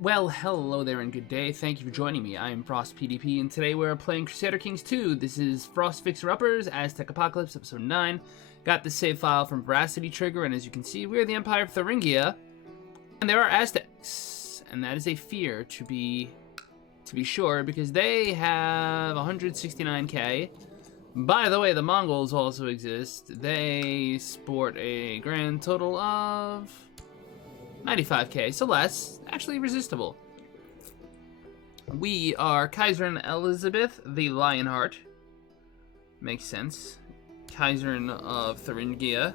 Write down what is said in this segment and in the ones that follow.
Well, hello there and good day. Thank you for joining me. I am Frost PDP, and today we're playing Crusader Kings 2. This is Frost Fixer-Uppers, Aztec Apocalypse, Episode 9. Got the save file from Veracity Trigger, and as you can see, we're the Empire of Thuringia. And there are Aztecs, and that is a fear to be sure, because they have 169k. By the way, the Mongols also exist. They sport a grand total of 95k, so less. Actually resistible. We are Kaiserin Elizabeth the Lionheart. Makes sense. Kaiserin of Thuringia.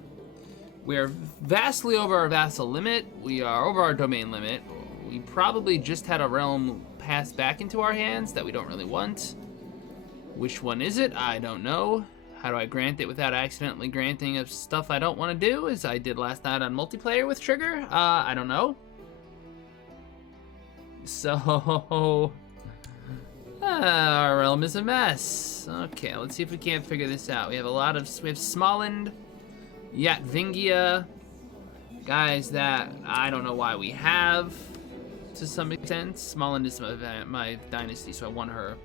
We are vastly over our vassal limit. We are over our domain limit. We probably just had a realm pass back into our hands that we don't really want. Which one is it? I don't know. How do I grant it without accidentally granting of stuff I don't want to do, as I did last night on multiplayer with Trigger? I don't know. So, our realm is a mess. Okay, let's see if we can't figure this out. We have Smoland, Yatvingia, guys that I don't know why we have, to some extent. Smoland is my dynasty, so I want her.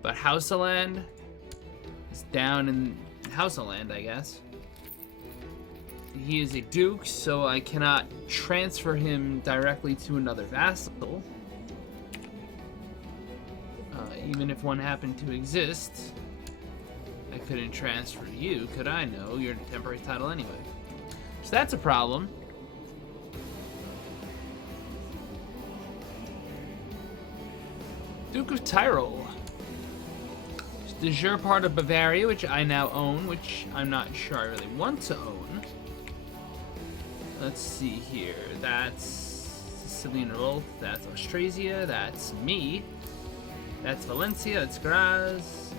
But Hausaland is down in Hausaland, I guess. He is a duke, so I cannot transfer him directly to another vassal. Even if one happened to exist, I couldn't transfer you, could I? No, you're a temporary title anyway. So that's a problem. Duke of Tyrol. The de jure part of Bavaria, which I now own, which I'm not sure I really want to own. Let's see here. That's Sicilian Revolt. That's Austrasia. That's me. That's Valencia. That's Graz.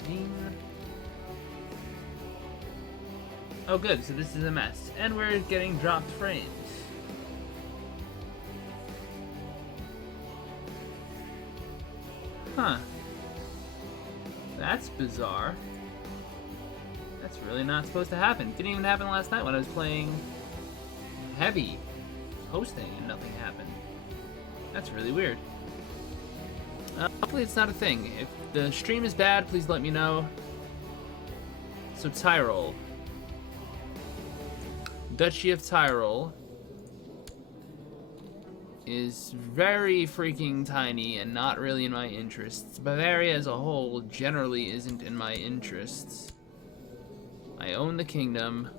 Oh, good. So this is a mess. And we're getting dropped frames. Huh. That's bizarre. That's really not supposed to happen. Didn't even happen last night when I was playing heavy hosting and nothing happened. That's really weird. Hopefully it's not a thing. If the stream is bad, please let me know. So Tyrol. Duchy of Tyrol is very freaking tiny and not really in my interests. Bavaria as a whole generally isn't in my interests. I own the kingdom,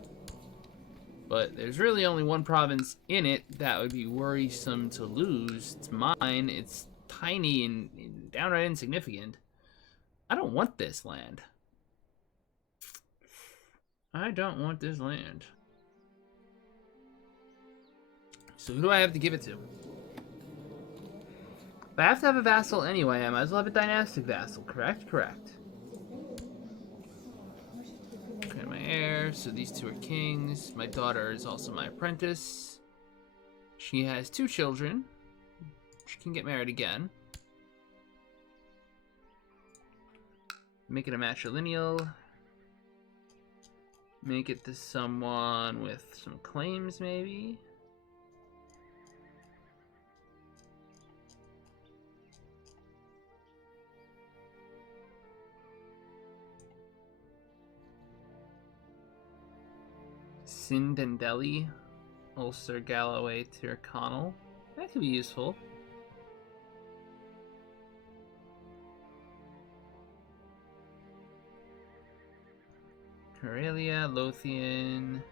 but there's really only one province in it that would be worrisome to lose. It's mine. It's tiny and downright insignificant. I don't want this land. I don't want this land. So who do I have to give it to? If I have to have a vassal anyway, I might as well have a dynastic vassal, correct? Correct. Okay, my heir, so these two are kings. My daughter is also my apprentice. She has 2 children. She can get married again. Make it a matrilineal. Make it to someone with some claims, maybe. Sindandelli, Ulster, Galloway, Tyrconnell. That could be useful. Karelia, Lothian,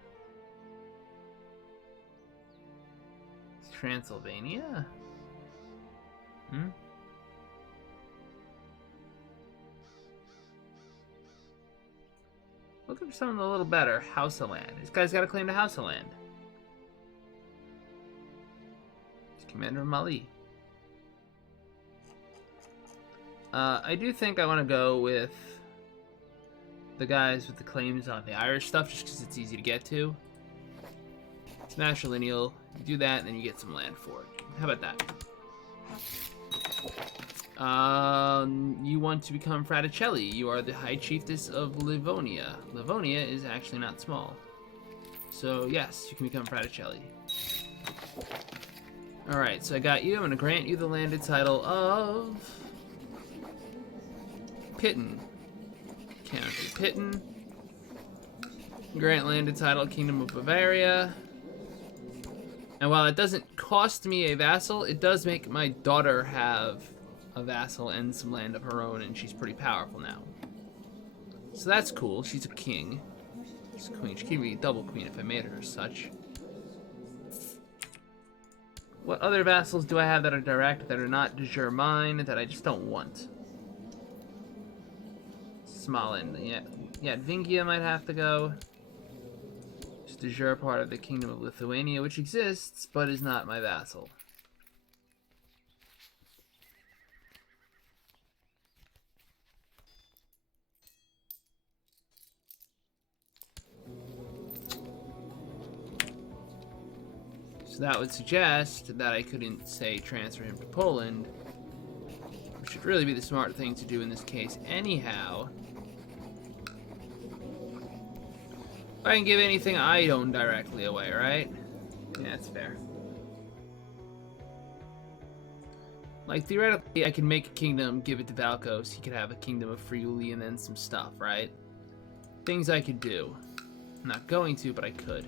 Transylvania? Looking for something a little better. Hausaland. This guy's got a claim to Hausaland. He's commander of Mali. I do think I want to go with the guys with the claims on the Irish stuff, just because it's easy to get to. It's matrilineal. You do that, and then you get some land for it. How about that? You want to become Fraticelli. You are the High Chiefess of Livonia. Livonia is actually not small. So, yes, you can become Fraticelli. Alright, so I got you. I'm going to grant you the landed title of Pitten. County Pitten. Grant landed title Kingdom of Bavaria. And while it doesn't cost me a vassal, it does make my daughter have a vassal and some land of her own, and she's pretty powerful now. So that's cool. She's a king. She's a queen. She could be a double queen if I made her as such. What other vassals do I have that are direct, that are not de jure mine, that I just don't want? Smolensk. Yeah, Vingia might have to go. Just de jure part of the Kingdom of Lithuania, which exists, but is not my vassal. So that would suggest that I couldn't, say, transfer him to Poland, which would really be the smart thing to do in this case anyhow. I can give anything I own directly away, right? Yeah, that's fair. Like, theoretically, I can make a kingdom, give it to Valkos, he could have a kingdom of Friuli and then some stuff, right? Things I could do. I'm not going to, but I could.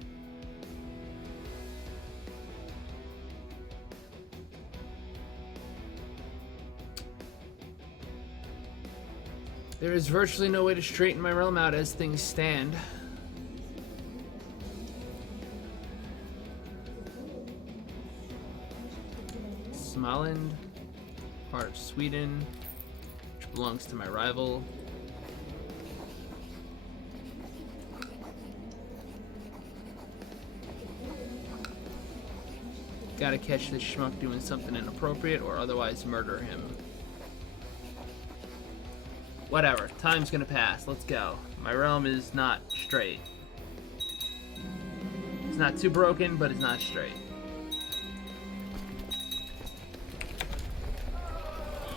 There is virtually no way to straighten my realm out as things stand. Småland, part of Sweden, which belongs to my rival. Gotta catch this schmuck doing something inappropriate or otherwise murder him. Whatever, time's gonna pass. Let's go. My realm is not straight. It's not too broken, but it's not straight.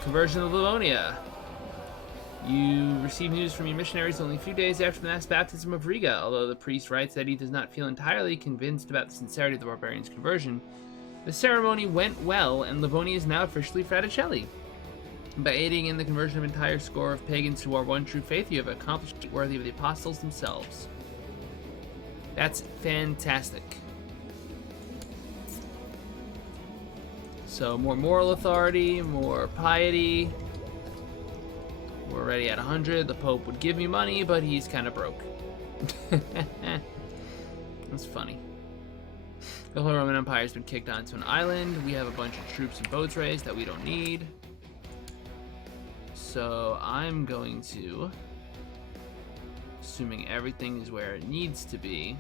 Conversion of Livonia. You receive news from your missionaries only a few days after the mass baptism of Riga. Although the priest writes that he does not feel entirely convinced about the sincerity of the barbarian's conversion, the ceremony went well, and Livonia is now officially Fraticelli. By aiding in the conversion of an entire score of pagans who are one true faith, you have accomplished it worthy of the apostles themselves. That's fantastic. So more moral authority, more piety. We're already at 100. The Pope would give me money, but he's kind of broke. That's funny. The Holy Roman Empire has been kicked onto an island. We have a bunch of troops and boats raised that we don't need. So I'm going to, assuming everything is where it needs to be,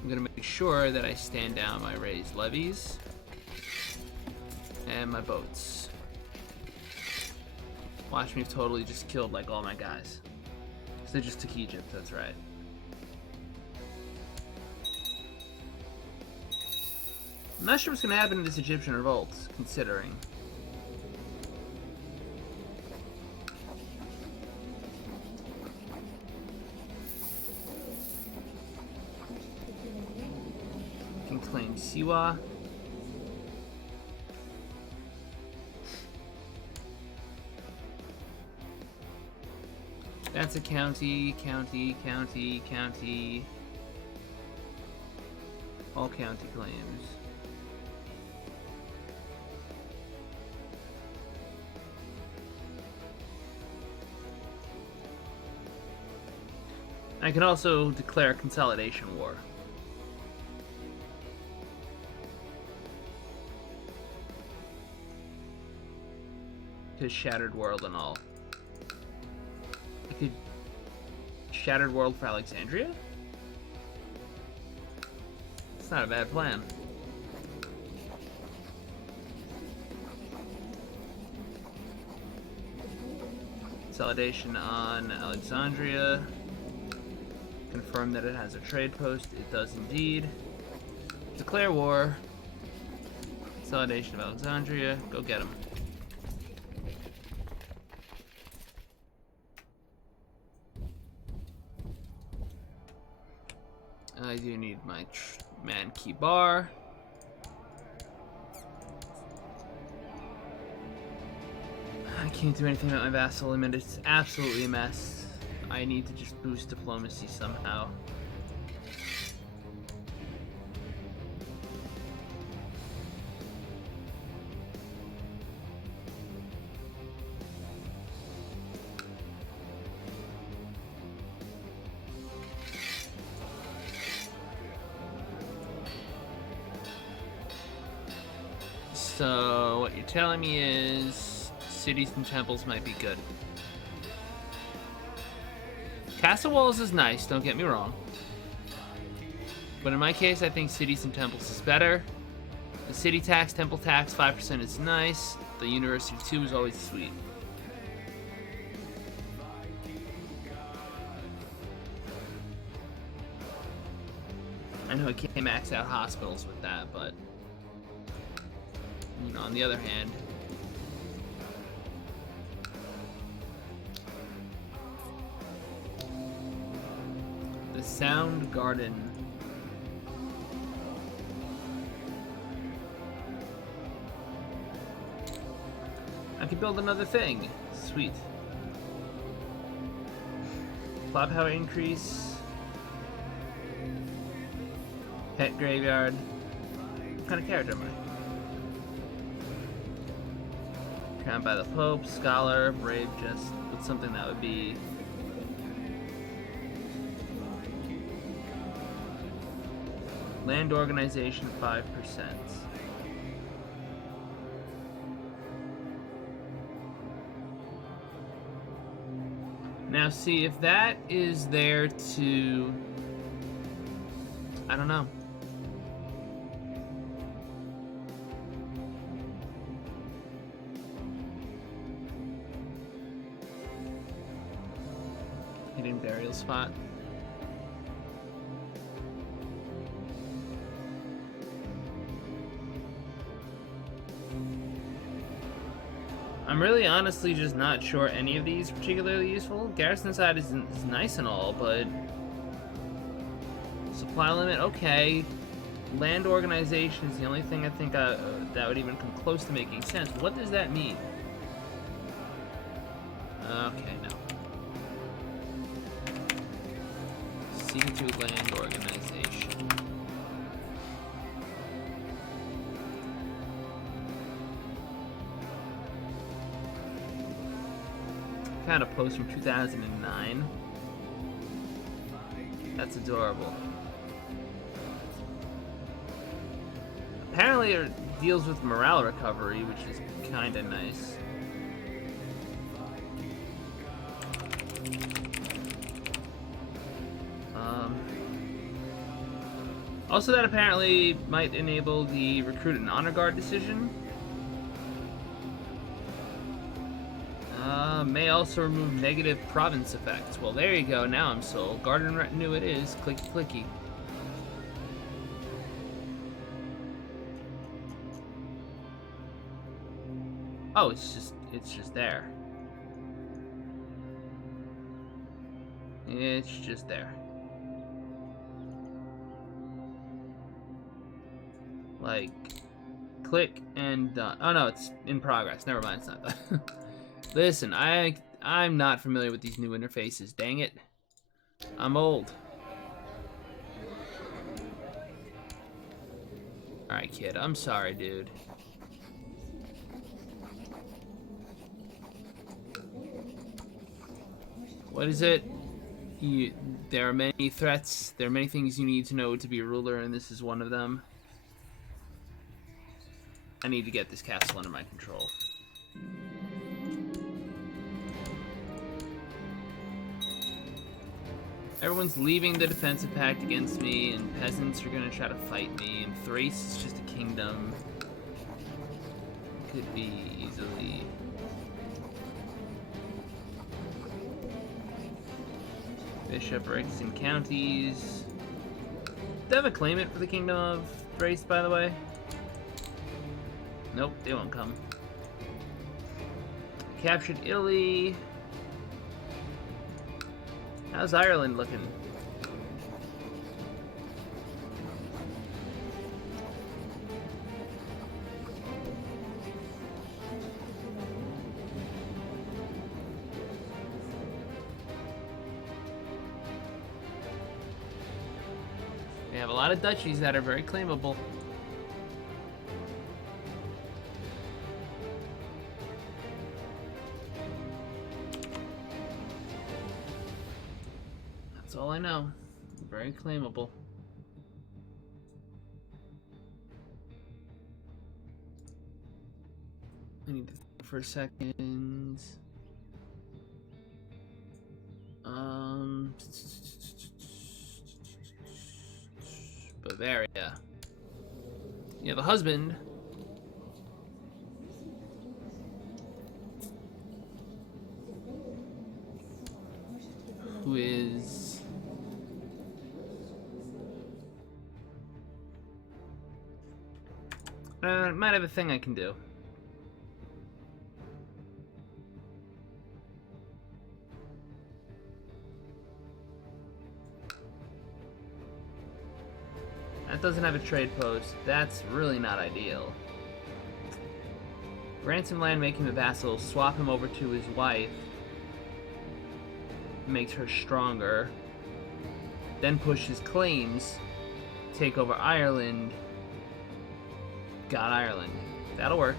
I'm going to make sure that I stand down my raised levies and my boats. Watch me have totally just killed like all my guys. Because they just took Egypt, that's right. I'm not sure what's going to happen in this Egyptian revolt, considering. Claim Siwa. That's a county. All county claims. I can also declare a consolidation war. Because Shattered World and all. I could... Shattered World for Alexandria? It's not a bad plan. Consolidation on Alexandria. Confirm that it has a trade post. It does indeed. Declare war. Consolidation of Alexandria. Go get them. I do need my man key bar. I can't do anything about my vassal limit. It's absolutely a mess. I need to just boost diplomacy somehow. So, what you're telling me is cities and temples might be good. Castle walls is nice, don't get me wrong. But in my case, I think cities and temples is better. The city tax, temple tax, 5% is nice. The university 2 is always sweet. I know I can't max out hospitals with that, but you know, on the other hand, the Sound Garden. I could build another thing. Sweet. Plot power increase. Pet graveyard. What kind of character am I? Crowned by the Pope, Scholar, Brave, just with something that would be Land Organization 5%. Now see if that is there to, I don't know. Hidden burial spot. I'm really honestly just not sure any of these particularly useful. Garrison side is nice and all, but supply limit, okay. Land organization is the only thing I think that would even come close to making sense. What does that mean? Okay, no. C2 land organization. Kind of post from 2009. That's adorable. Apparently it deals with morale recovery, which is kind of nice. Also, that apparently might enable the recruit and honor guard decision. May also remove negative province effects. Well, there you go. Now I'm sold. Garden retinue it is. Clicky clicky. Oh, it's just there. It's just there. Like, click and done. Oh no, it's in progress. Never mind, it's not done. Listen, I'm not familiar with these new interfaces. Dang it. I'm old. Alright, kid. I'm sorry, dude. What is it? There are many threats. There are many things you need to know to be a ruler, and this is one of them. I need to get this castle under my control. Everyone's leaving the defensive pact against me, and peasants are gonna try to fight me, and Thrace is just a kingdom. Could be easily. Bishoprics and counties. Do they have a claimant for the kingdom of Thrace, by the way? Nope, they won't come. Captured Italy. How's Ireland looking? lot of duchies that are very claimable. That's all I know. Very claimable. I need to think for a second. Bavaria. You have a husband. Who is... might have a thing I can do. That doesn't have a trade post. That's really not ideal. Grant him land, make him a vassal, swap him over to his wife. Makes her stronger. Then push his claims. Take over Ireland. Got Ireland. That'll work.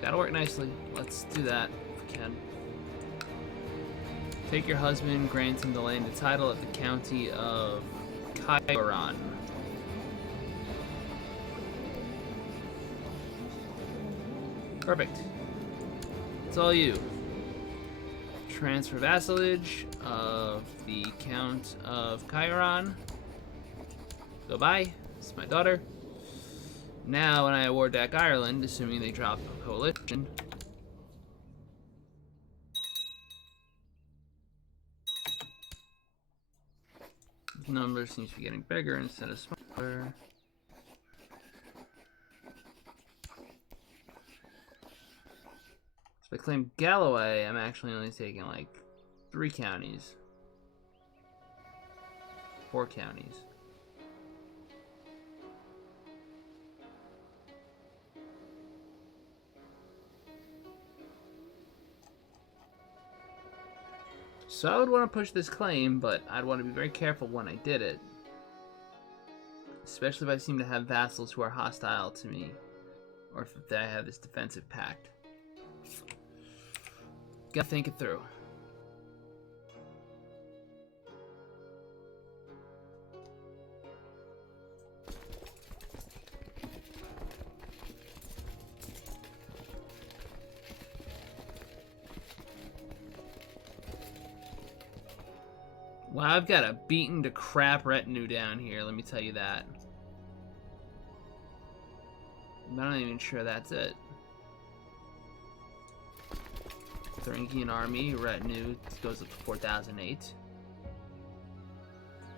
That'll work nicely. Let's do that if we can. Take your husband, grant him the land and title of the county of Chiron. Perfect. It's all you. Transfer vassalage of the Count of Chiron. Goodbye. It's my daughter. Now, when I award back Ireland, assuming they drop a coalition, the number seems to be getting bigger instead of smaller. So if I claim Galloway, I'm actually only taking like 3 counties. 4 counties. So I would want to push this claim, but I'd want to be very careful when I did it. Especially if I seem to have vassals who are hostile to me. Or if I have this defensive pact. Gotta think it through. Wow, I've got a beaten to crap retinue down here, let me tell you that. I'm not even sure that's it. Thuringian army, retinue goes up to 4,008.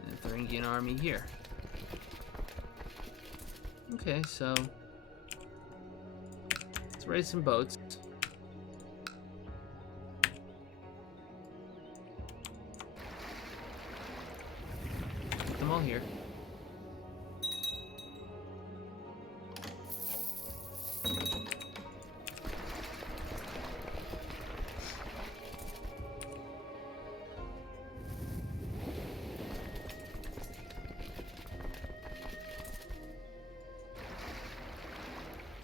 And Thuringian army here. Okay, so let's raise some boats. Put them all here.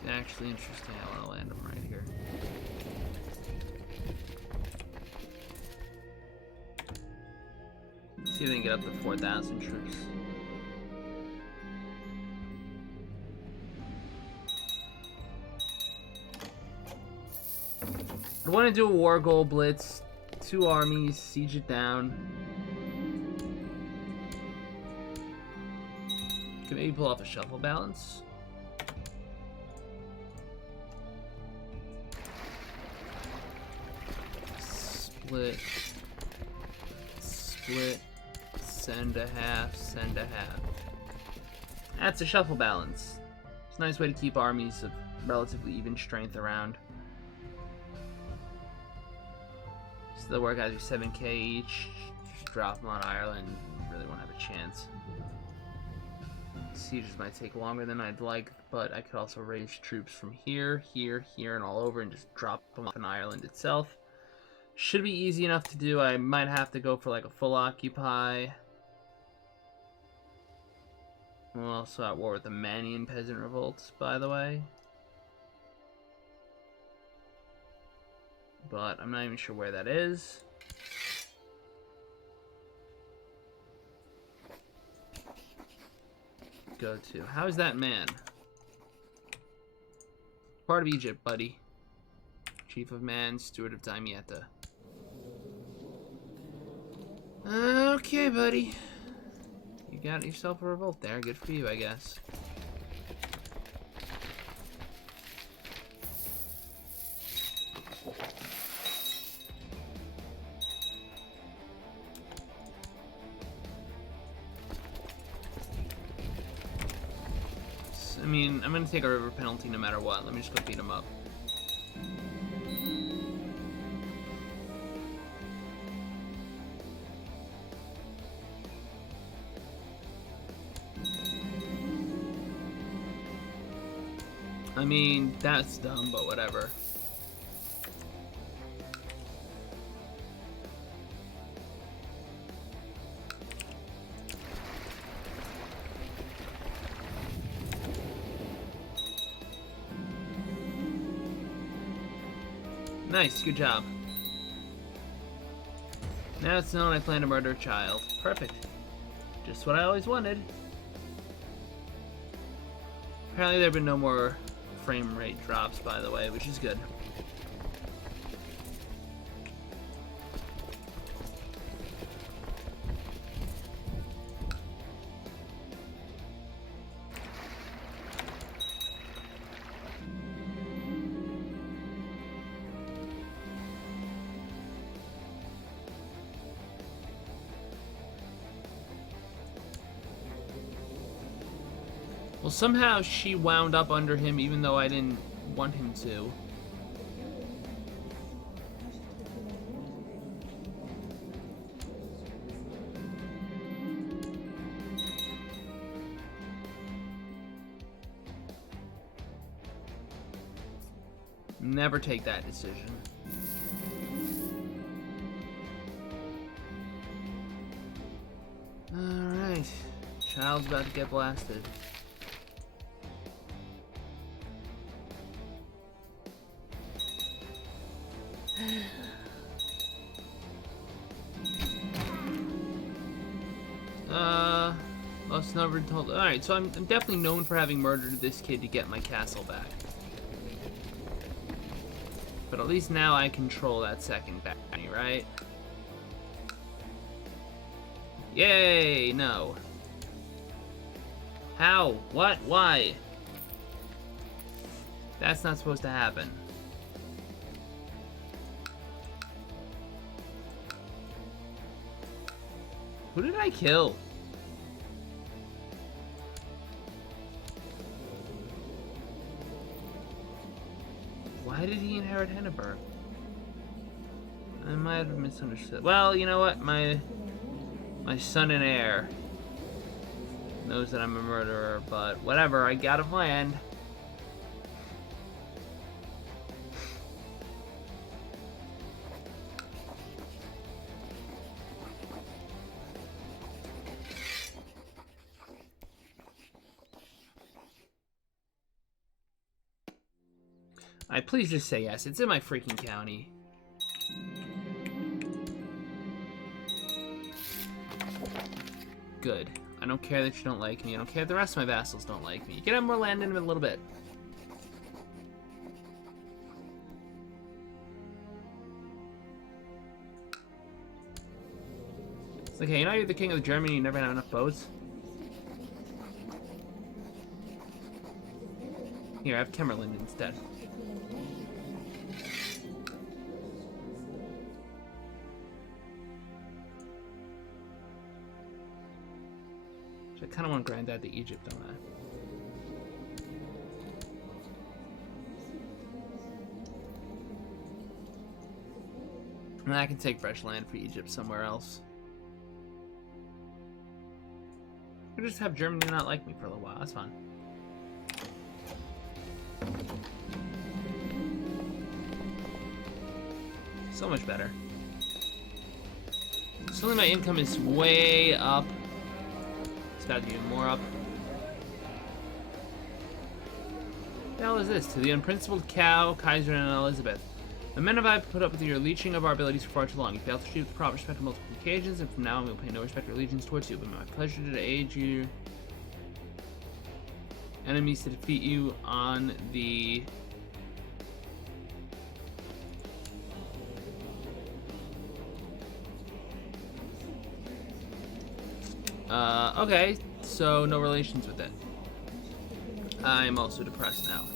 Actually interesting, I want to land them right here. See if they can get up to 4,000 troops. I want to do a war goal blitz, 2 armies, siege it down. Can maybe pull off a shuffle balance. Split, split, send a half, send a half. That's a shuffle balance. It's a nice way to keep armies of relatively even strength around. So the war guys are 7k each. Just drop them on Ireland. Really won't have a chance. Sieges might take longer than I'd like, but I could also raise troops from here, here, here, and all over and just drop them off in Ireland itself. Should be easy enough to do. I might have to go for like a full occupy. We're also at war with the Manian peasant revolts, by the way. But I'm not even sure where that is. Go to. How is that man? Part of Egypt, buddy. Chief of Man, Steward of Damietta. Okay, buddy. You got yourself a revolt there. Good for you, I guess. I mean, I'm gonna take a river penalty no matter what. Let me just go beat him up. I mean, that's dumb, but whatever. Nice, good job. Now it's known I plan to murder a child. Perfect. Just what I always wanted. Apparently there have been no more frame rate drops, by the way, which is good. Well, somehow she wound up under him even though I didn't want him to. Never take that decision. Alright. Child's about to get blasted. Us never told. Alright, so I'm definitely known for having murdered this kid to get my castle back. But at least now I control that second bounty, right? Yay! No. How? What? Why? That's not supposed to happen. Who did I kill? Why did he inherit Henneberg? I might have misunderstood. Well, you know what? My son and heir knows that I'm a murderer, but whatever. I got a plan. Please just say yes. It's in my freaking county. Good. I don't care that you don't like me. I don't care if the rest of my vassals don't like me. You can have more land in a little bit. It's like, hey, you know you're the king of Germany, you never have enough boats? Here, I have Kimmerland instead. I kind of want Granddad to Egypt, don't I? And I can take fresh land for Egypt somewhere else. Or just have Germany not like me for a little while. That's fine. So much better. Suddenly my income is way up. It's got to be more up. the hell is this? To the unprincipled cow, Kaiser and Elizabeth. The men of I put up with your leeching of our abilities for far too long. You failed to treat with proper respect on multiple occasions, and from now on we will pay no respect or allegiance towards you. But my pleasure to aid you enemies to defeat you on the okay, so no relations with it. I'm also depressed now.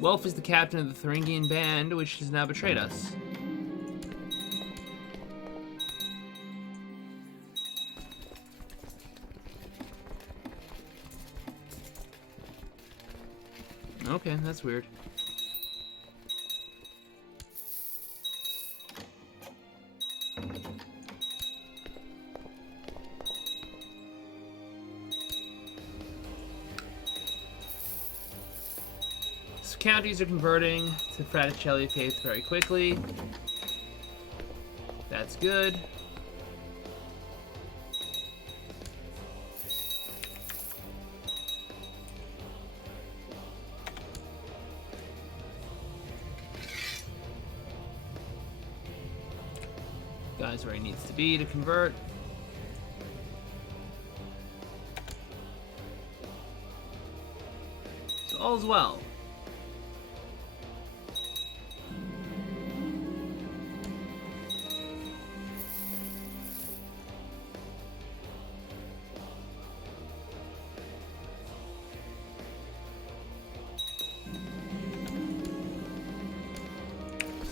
Welf is the captain of the Thuringian band, which has now betrayed us. Okay, that's weird. So counties are converting to Fraticelli faith very quickly. That's good. Guy's where he needs to be to convert. So all's well.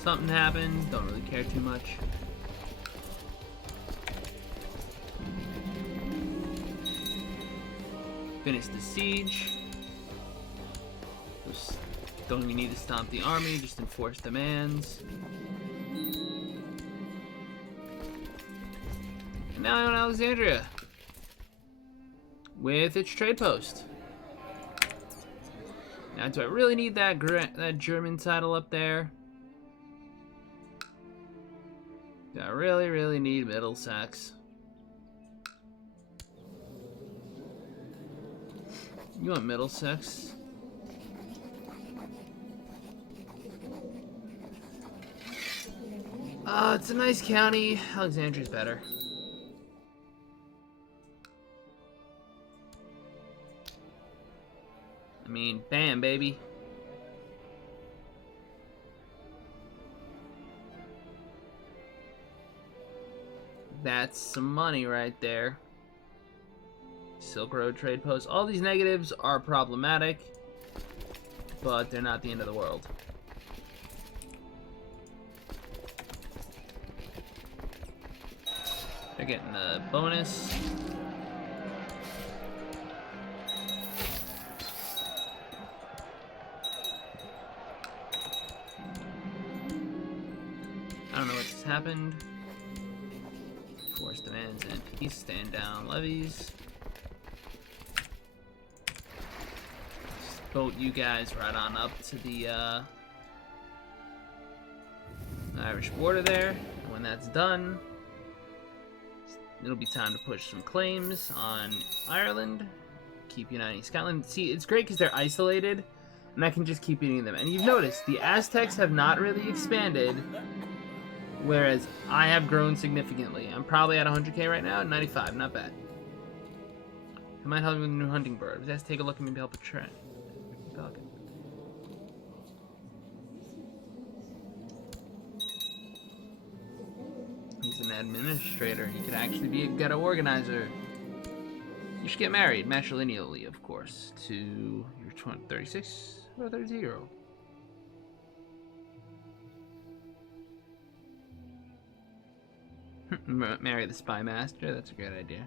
Something happened, don't really care too much. Finish the siege. Just don't even need to stomp the army, just enforce demands. And now I'm in Alexandria with its trade post. Now, do I really need that German title up there? Do I really need Middlesex? You want Middlesex? It's a nice county. Alexandria's better. I mean, bam, baby. That's some money right there. Silk Road trade post. All these negatives are problematic, but they're not the end of the world. They're getting a bonus. I don't know what just happened. Force demands and peace. Stand down levies. Boat you guys right on up to the Irish border there. And when that's done, it'll be time to push some claims on Ireland. Keep uniting Scotland. See, it's great because they're isolated, and I can just keep eating them. And you've noticed, the Aztecs have not really expanded, whereas I have grown significantly. I'm probably at 100k right now, 95, not bad. I might help you with a new hunting bird. Let's take a look and maybe help a trend. Pelican. He's an administrator. He could actually be a good organizer. You should get married, matrilineally, of course, to your 36 or 32-year-old. Marry the spy master. That's a great idea.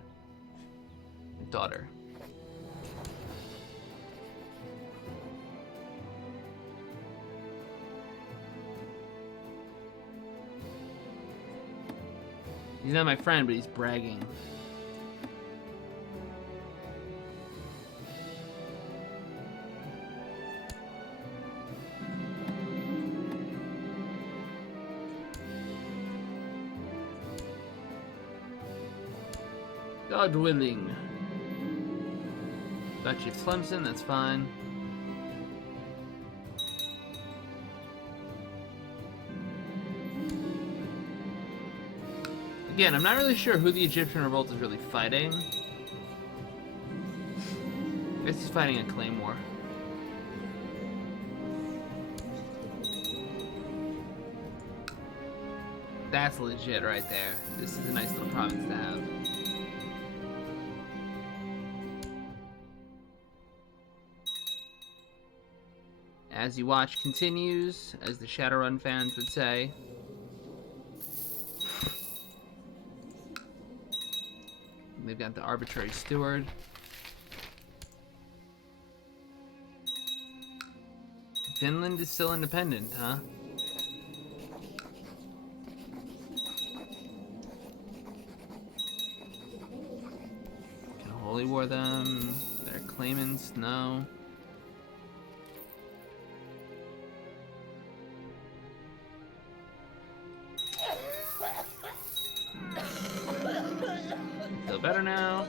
Your daughter. He's not my friend, but he's bragging. God willing. Got you Clemson, that's fine. Again, I'm not really sure who the Egyptian revolt is really fighting. I guess he's fighting a claymore. That's legit right there. This is a nice little province to have. As You Watch continues, as the Shadowrun fans would say. They've got the Arbitrary Steward. Finland is still independent, huh? Can Holy War them? They're claimants? No. Feel better now.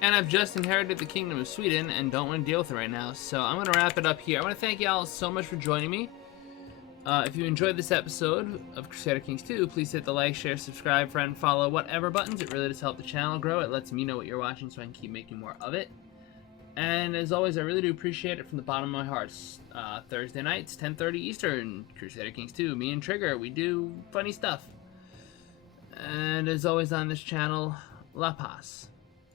And I've just inherited the Kingdom of Sweden and don't want to deal with it right now, so I'm going to wrap it up here. I want to thank y'all so much for joining me. If you enjoyed this episode of Crusader Kings 2, please hit the like, share, subscribe, friend, follow, whatever buttons. It really does help the channel grow. It lets me know what you're watching so I can keep making more of it. And as always, I really do appreciate it from the bottom of my heart. Thursday nights, 10:30 Eastern, Crusader Kings 2. Me and Trigger, we do funny stuff. And as always on this channel, La Paz.